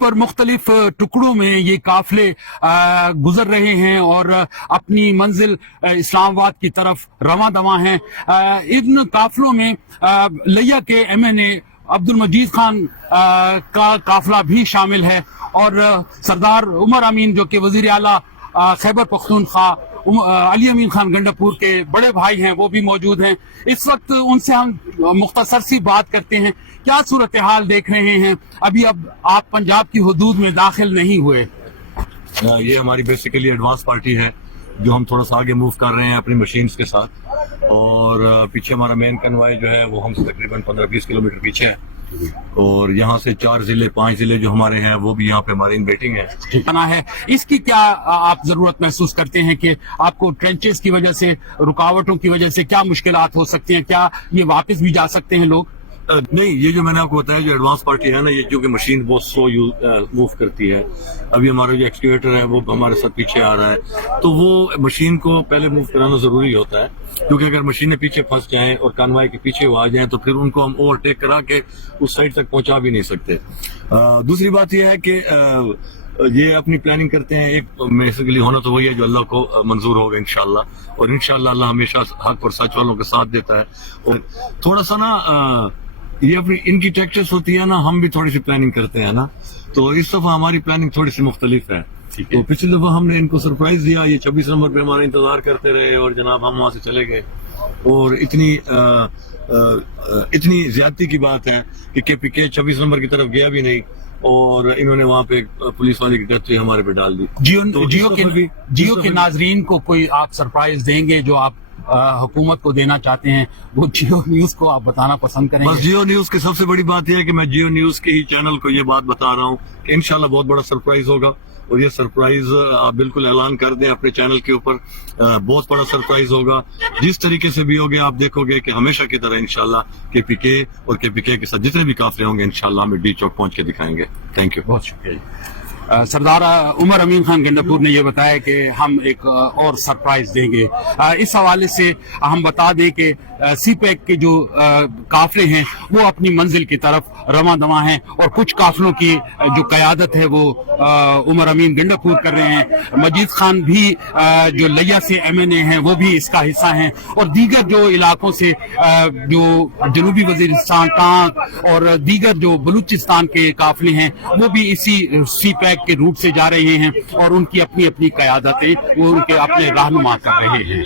پر مختلف ٹکڑوں میں یہ قافلے گزر رہے ہیں اور اپنی منزل اسلام آباد کی طرف رواں دواں ہیں۔ ان قافلوں میں لیا کے ایم این اے عبد المجید خان کا قافلہ بھی شامل ہے اور سردار عمر امین جو کہ وزیر اعلیٰ خیبر پختونخوا علی امین خان گنڈاپور کے بڑے بھائی ہیں وہ بھی موجود ہیں۔ اس وقت ان سے ہم مختصر سی بات کرتے ہیں، کیا صورتحال دیکھ رہے ہیں؟ اب آپ پنجاب کی حدود میں داخل نہیں ہوئے۔ یہ ہماری بیسیکلی ایڈوانس پارٹی ہے جو ہم تھوڑا سا آگے موو کر رہے ہیں اپنی مشینز کے ساتھ، اور پیچھے ہمارا مین کنوائے جو ہے وہ ہم سے تقریباً 15-20 کلومیٹر پیچھے ہے، اور یہاں سے 4 ضلع 5 ضلع جو ہمارے ہیں وہ بھی یہاں پہ ہماری ان بیٹنگ ہے۔ اس کی کیا آپ ضرورت محسوس کرتے ہیں کہ آپ کو ٹرینچز کی وجہ سے، رکاوٹوں کی وجہ سے کیا مشکلات ہو سکتی ہیں؟ کیا یہ واپس بھی جا سکتے ہیں لوگ؟ نہیں، یہ جو میں نے آپ کو بتایا جو ایڈوانس پارٹی ہے نا، یہ جو کہ مشین بہت سلو موو کرتی ہے، ابھی ہمارا جو ایکسکیویٹر ہے وہ ہمارے ساتھ پیچھے آ رہا ہے، تو وہ مشین کو پہلے موو کرانا ضروری ہوتا ہے، کیونکہ اگر مشینیں پیچھے پھنس جائیں اور کانوائے کے پیچھے وہ آ جائیں تو پھر ان کو ہم اوورٹیک کرا کے اس سائڈ تک پہنچا بھی نہیں سکتے۔ دوسری بات یہ ہے کہ یہ اپنی پلاننگ کرتے ہیں، ایک بیسیکلی ہونا تو وہی ہے جو اللہ کو منظور ہوگا انشاءاللہ، اور انشاءاللہ اللہ ہمیشہ حق اور سچ والوں کا ساتھ دیتا ہے۔ اور تھوڑا سا نا یہ اپنی ان کی ٹیکٹکس ہوتی ہے نا، ہم بھی تھوڑی سی پلاننگ کرتے ہیں نا، تو اس دفعہ ہماری پلاننگ تھوڑی سی مختلف ہے۔ تو پچھلی دفعہ ہم نے ان کو سرپرائز دیا، یہ 26 نمبر پہ ہمارا انتظار کرتے رہے اور جناب ہم وہاں سے چلے گئے، اور اتنی زیادتی کی بات ہے کہ کے 26 نمبر کی طرف گیا بھی نہیں، اور انہوں نے وہاں پہ پولیس والے کی ڈیتھ ہمارے پہ ڈال دی۔ جیو کے ناظرین کو کوئی آپ سرپرائز دیں گے جو آپ حکومت کو دینا چاہتے ہیں، وہ جیو نیوز کو آپ بتانا پسند کریں گے؟ بس جیو نیوز کی سب سے بڑی بات یہ ہے کہ میں جیو نیوز کے ہی چینل کو یہ بات بتا رہا ہوں کہ انشاءاللہ بہت بڑا سرپرائز ہوگا، اور یہ سرپرائز آپ بالکل اعلان کر دیں اپنے چینل کے اوپر، بہت بڑا سرپرائز ہوگا۔ جس طریقے سے بھی ہوگا آپ دیکھو گے کہ ہمیشہ کی طرح انشاءاللہ کے پی کے اور کے پی کے کے ساتھ جتنے بھی قافلے ہوں گے انشاءاللہ ہمیں ڈی چوک پہنچ کے دکھائیں گے۔ تھینک یو، بہت شکریہ۔ سردار عمر امین خان گنڈاپور نے یہ بتایا کہ ہم ایک اور سرپرائز دیں گے۔ اس حوالے سے ہم بتا دیں کہ سی پیک کے جو قافلے ہیں وہ اپنی منزل کی طرف رواں دواں ہیں، اور کچھ قافلوں کی جو قیادت ہے وہ عمر امین گنڈاپور کر رہے ہیں۔ مجید خان بھی جو لیا سے ایم این اے ہیں وہ بھی اس کا حصہ ہیں، اور دیگر جو علاقوں سے جو جنوبی وزیرستان، کانک اور دیگر جو بلوچستان کے قافلے ہیں وہ بھی اسی سی پیک کے روٹ سے جا رہے ہیں، اور ان کی اپنی اپنی قیادتیں وہ ان کے اپنے رہنما کر رہے ہیں۔